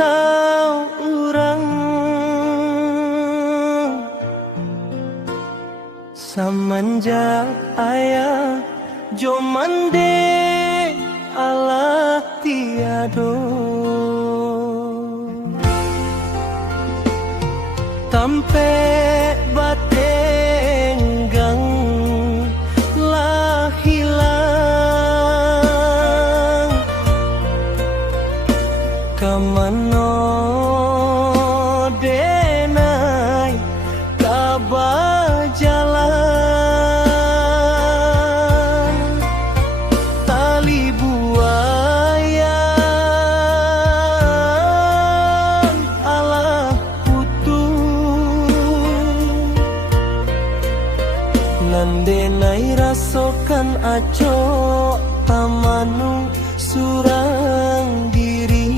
rantau urang samanja ayah jomande Allah tiado tampe batenggang lah hilang kamano denai kabajalan tali buaya Allah putus nandenai rasokan aco tamanu surang diri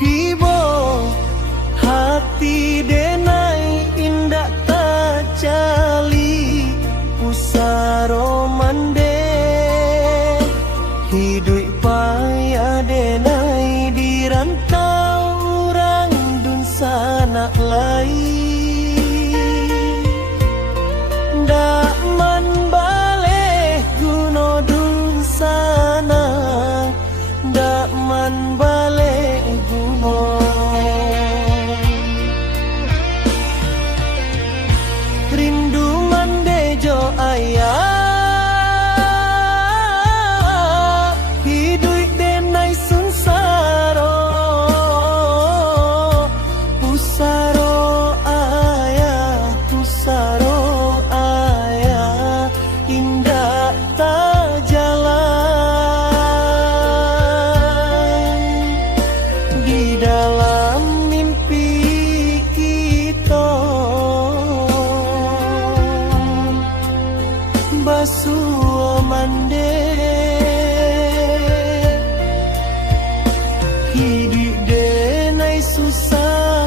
hibo hati denai indak tajali usaro mande hidup payah denai dirantau urang dun sanak lain dak man balik guno dun sana dak man balik guno rindu mandejo ayah hidup denai sunsaro pusaro ayah indah tak jalan di dalam mimpi kita basuh mande hidup denai susah